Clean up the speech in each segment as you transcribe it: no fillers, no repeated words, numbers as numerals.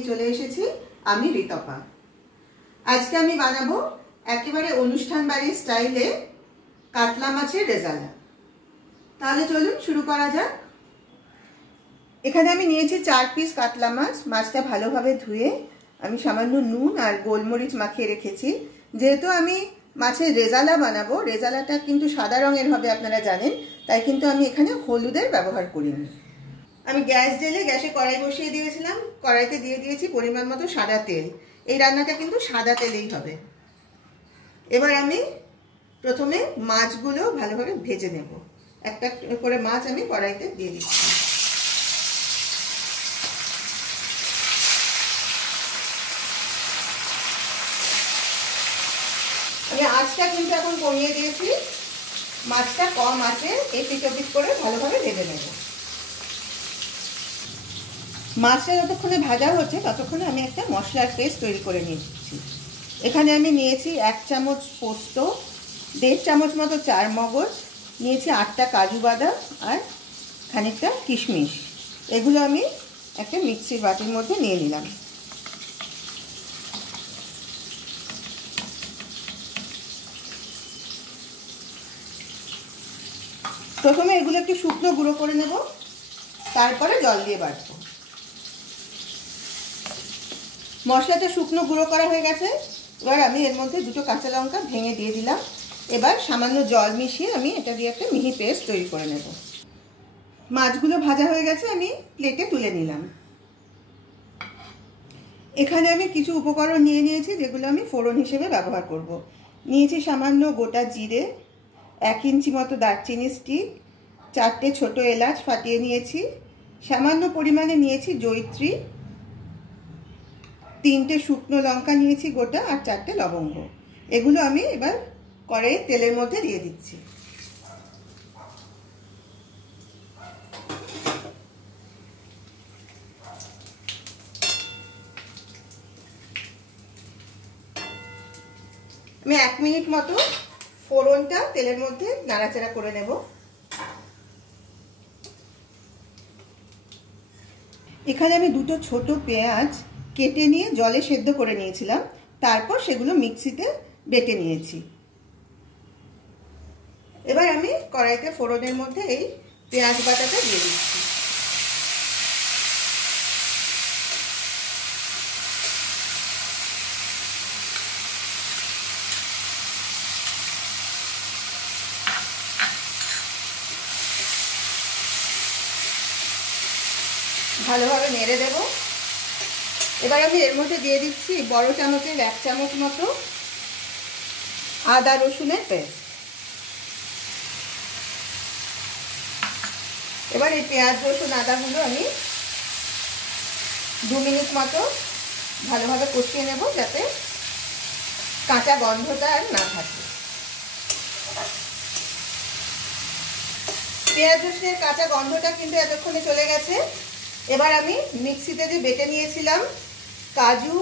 নিয়ে চলে এসেছি আমি ঋতপা। আজকে আমি বানাবো একেবারে অনুষ্ঠান বাড়ির স্টাইলে কাতলা মাছের রেজালা। তাহলে চলুন শুরু করা যাক। এখানে আমি নিয়েছি 4 পিস কাতলা মাছ। মাছটা ভালোভাবে ধুয়ে আমি সামান্য নুন আর গোলমরিচ মাখিয়ে রেখেছি। যেহেতু আমি মাছের রেজালা বানাবো, রেজালাটা কিন্তু সাদা রঙের হবে আপনারা জানেন, তাই কিন্তু আমি এখানে হলুদের ব্যবহার করিনি। আমি গ্যাস জ্বেলে গ্যাসে কড়াই বসিয়ে দিয়েছিলাম। কড়াইতে দিয়ে দিয়েছি পরিমাণ মতো সাদা তেল। এই রান্নাটা কিন্তু সাদা তেলেই হবে। এবার আমি প্রথমে মাছগুলো ভালোভাবে ভেজে নেব। একটা করে মাছ আমি কড়াইতে দিয়ে দিচ্ছি। আমি আঁচটা কিন্তু এখন কমিয়ে দিয়েছি। মাছটা কম আছে এপিট ওপিট করে ভালোভাবে ভেজে নেব। মাছটা যতক্ষণে ভাজা হচ্ছে ততক্ষণে আমি একটা মশলার পেস্ট তৈরি করে নিয়েছি। এখানে আমি নিয়েছি 1 চামচ পোস্ত, 1.5 চামচ মতো চারমগজ, নিয়েছি 8টা কাজু বাদাম আর খানিকটা কিশমিশ। এগুলো আমি একটা মিক্সির বাটির মধ্যে নিয়ে নিলাম। প্রথমে এগুলো একটু শুকনো গুঁড়ো করে নেব, তারপরে জল দিয়ে বাটবো। মশলাটা শুকনো গুঁড়ো করা হয়ে গেছে। এবার আমি এর মধ্যে 2টো কাঁচা লঙ্কা ভেঙে দিয়ে দিলাম। এবার সামান্য জল মিশিয়ে আমি এটা দিয়ে একটা মিহি পেস্ট তৈরি করে নেব। মাছগুলো ভাজা হয়ে গেছে, আমি প্লেটে তুলে নিলাম। এখানে আমি কিছু উপকরণ নিয়ে নিয়েছি যেগুলো আমি ফোড়ন হিসেবে ব্যবহার করব। নিয়েছি সামান্য গোটা জিরে, 1 ইঞ্চি মতো দারচিনি স্টিক, 4টে ছোট এলাচ ফাটিয়ে নিয়েছি, সামান্য পরিমাণে নিয়েছি জয়িত্রী, 3টে শুকনো লঙ্কা নিয়েছি গোটা আর 4টে লবঙ্গ। এগুলো আমি এবার কড়াইয়ে তেলের মধ্যে দিয়ে দিচ্ছি। আমি 1 মিনিট মতো ফোড়নটা তেলের মধ্যে নাড়াচাড়া করে নেব। এখানে আমি 2টো ছোট পেঁয়াজ কেটে নিয়ে জলে সেদ্ধ করে নিয়েছিলাম, তারপর সেগুলো মিক্সিতে বেটে নিয়েছি। এবার আমি কড়াইতে ফোড়নের মধ্যে এই পেঁয়াজ বাটাটা দিয়ে দিচ্ছি। ভালোভাবে নেড়ে দেব। এবার আমি এর মধ্যে দিয়ে দিচ্ছি বড় চামচের 1 চামচ মতো আদা রসুনের পেস্ট। এবার এই পেঁয়াজ রসুন আদাগুলো আমি 2 মিনিট মতো ভালোভাবে কষিয়ে নেব, যাতে কাঁচা গন্ধটা আর না থাকে। পেঁয়াজ রসুনের কাঁচা গন্ধটা কিন্তু এতক্ষণে চলে গেছে। এবার আমি মিক্সিতে যে বেটে নিয়েছিলাম কাজু,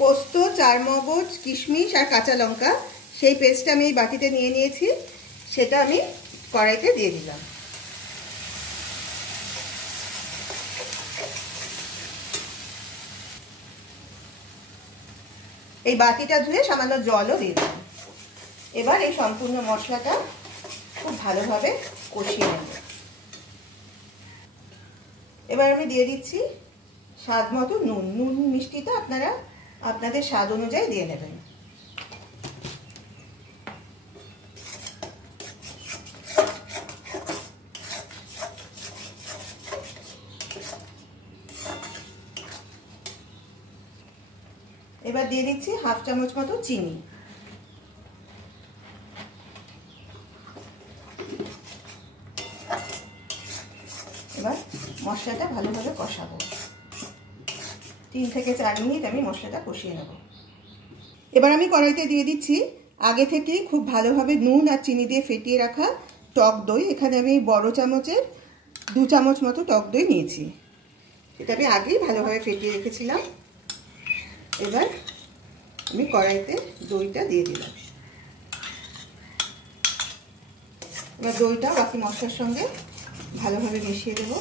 পোস্ত, চারমগজ, কিশমিশ আর কাঁচা লঙ্কা, সেই পেস্টটা আমি এই বাটিতে নিয়ে নিয়েছি। সেটা আমি কড়াইতে দিয়ে দিলাম। এই বাটিটা ধুয়ে সামান্য জলও দিয়ে দিলাম। এবার এই সম্পূর্ণ মশলাটা খুব ভালোভাবে কষিয়ে নেব। এবার আমি দিয়ে দিচ্ছি স্বাদ মতো নুন। নুন মিষ্টিটা আপনারা আপনাদের স্বাদ অনুযায়ী দিয়ে নেবেন। এবার দিয়ে দিচ্ছি 1/2 চামচ মতো চিনি। এবার মশলাটা ভালোভাবে কষাবো। 3 থেকে 4 মিনিট আমি মশলাটা কষিয়ে নেব। এবার আমি কড়াইতে দিয়ে দিচ্ছি আগে থেকেই খুব ভালোভাবে নুন আর চিনি দিয়ে ফেটিয়ে রাখা টক দই। এখানে আমি বড় চামচের 2 চামচ মতো টক দই নিয়েছি। এটা আমি আগেই ভালোভাবে ফেটিয়ে রেখেছিলাম। এবার আমি কড়াইতে দইটা দিয়ে দিলাম। এবার দইটা বাকি মশলার সঙ্গে ভালোভাবে মিশিয়ে দেব।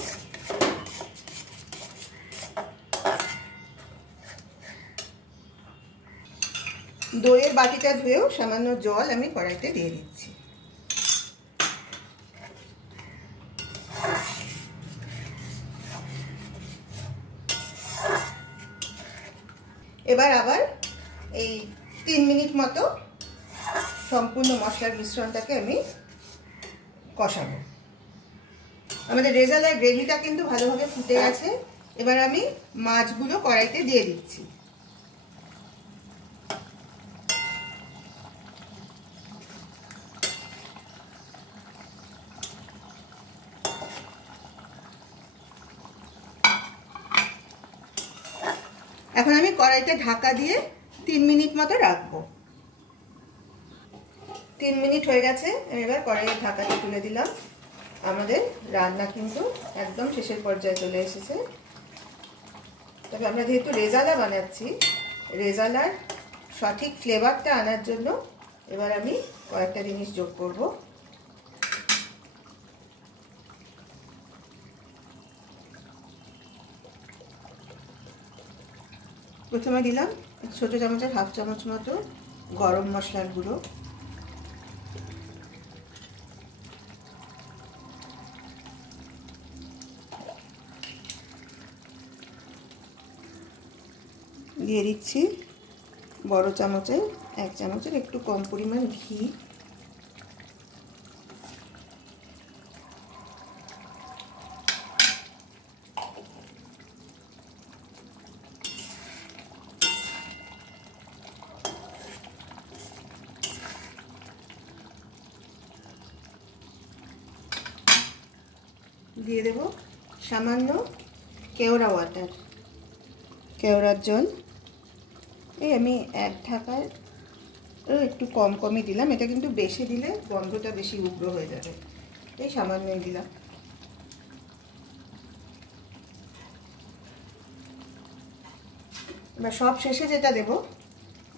দইয়ের বাটিটা ধুয়েও সামান্য জল আমি কড়াইতে দিয়ে দিচ্ছি। এবার আবার এই 3 মিনিট মতো সম্পূর্ণ মশলার মিশ্রণটাকে আমি কষাবো। আমাদের রেজালার গ্রেভিটা কিন্তু ভালোভাবে ফুটে গেছে। এবার আমি মাছগুলো কড়াইতে দিয়ে দিচ্ছি। এখন আমি কড়াইতে ঢাকা দিয়ে 3 মিনিট মতো রাখবো। 3 মিনিট হয়ে গেছে। এবার কড়াইয়ের ঢাকাটা তুলে দিলাম। আমাদের রান্না কিন্তু একদম শেষের পর্যায়ে চলে এসেছে। তবে আমরা যেহেতু রেজালা বানাচ্ছি, রেজালার সঠিক ফ্লেভারটা আনার জন্য এবার আমি কয়েকটা জিনিস যোগ করব। প্রথমে দিলাম ছোট চামচের 1/2 চামচ মতো গরম মশলার গুঁড়ো, দিয়ে দিচ্ছি বড় চামচে 1 চামচের একটু কম পরিমাণ ঘি, দিয়ে দেব সামান্য কেওড়া ওয়াটার, কেওড়ার জল। এই আমি 1 ঢাকার একটু কমই দিলাম। এটা কিন্তু বেশি দিলে গন্ধটা বেশি উগ্র হয়ে যাবে, এই সামান্যই দিলাম। এবার সব শেষে যেটা দেব,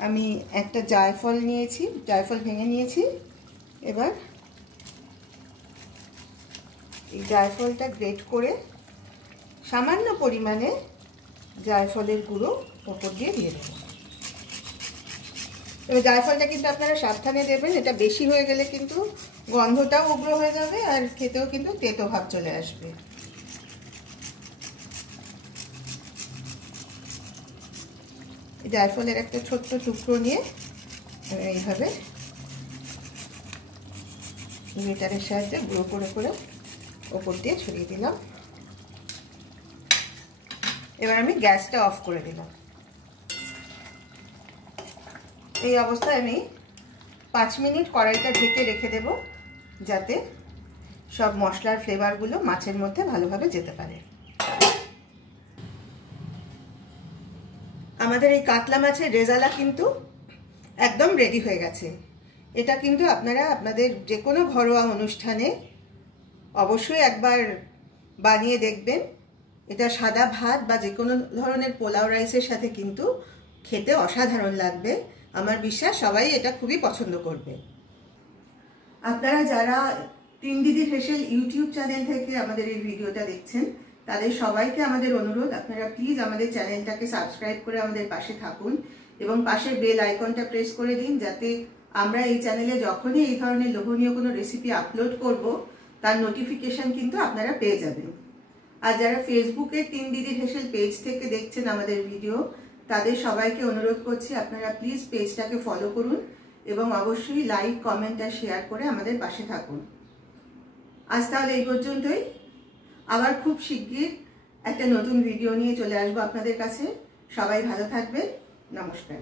আমি একটা জায়ফল নিয়েছি, জায়ফল ভেঙে নিয়েছি। এবার এই জায়ফলটা গ্রেট করে সামান্য পরিমাণে জায়ফলের গুঁড়ো ওপর দিয়ে দেবো। এবার জায়ফলটা কিন্তু আপনারা সাবধানে দেবেন, এটা বেশি হয়ে গেলে কিন্তু গন্ধটাও উগ্র হয়ে যাবে আর খেতেও কিন্তু তেতো ভাব চলে আসবে। জায়ফলের একটা ছোট্ট টুকরো নিয়ে এইভাবে গ্রেটারের সাহায্যে গুঁড়ো করে করে ওপর দিয়ে ছড়িয়ে দিলাম। এবার আমি গ্যাসটা অফ করে দিলাম। এই অবস্থায় আমি 5 মিনিট কড়াইটা ঢেকে রেখে দেব, যাতে সব মশলার ফ্লেভারগুলো মাছের মধ্যে ভালোভাবে যেতে পারে। আমাদের এই কাতলা মাছের রেজালা কিন্তু একদম রেডি হয়ে গেছে। এটা কিন্তু আপনারা আপনাদের যে কোনো ঘরোয়া অনুষ্ঠানে অবশ্যই একবার বানিয়ে দেখবেন। এটা সাদা ভাত বা যে কোনো ধরনের পোলাও রাইসের সাথে কিন্তু খেতে অসাধারণ লাগবে। আমার বিশ্বাস সবাই এটা খুবই পছন্দ করবে। আপনারা যারা 3 দিদির হেসেল ইউটিউব চ্যানেল থেকে আমাদের এই ভিডিওটা দেখছেন, তাদের সবাইকে আমাদের অনুরোধ, আপনারা প্লিজ আমাদের চ্যানেলটাকে সাবস্ক্রাইব করে আমাদের পাশে থাকুন এবং পাশের বেল আইকনটা প্রেস করে দিন, যাতে আমরা এই চ্যানেলে যখনই এই ধরনের লোভনীয় কোনো রেসিপি আপলোড করব তার নোটিফিকেশন কিন্তু আপনারা পেয়ে যাবেন। আর যারা ফেসবুকে 3 দিদির হেসেল পেজ থেকে দেখছেন আমাদের ভিডিও, তাদের সবাইকে অনুরোধ করছি আপনারা প্লিজ পেজটাকে ফলো করুন এবং অবশ্যই লাইক, কমেন্ট আর শেয়ার করে আমাদের পাশে থাকুন। আজ তাহলে এই পর্যন্তই। আবার খুব শিগগির একটা নতুন ভিডিও নিয়ে চলে আসবো আপনাদের কাছে। সবাই ভালো থাকবেন। নমস্কার।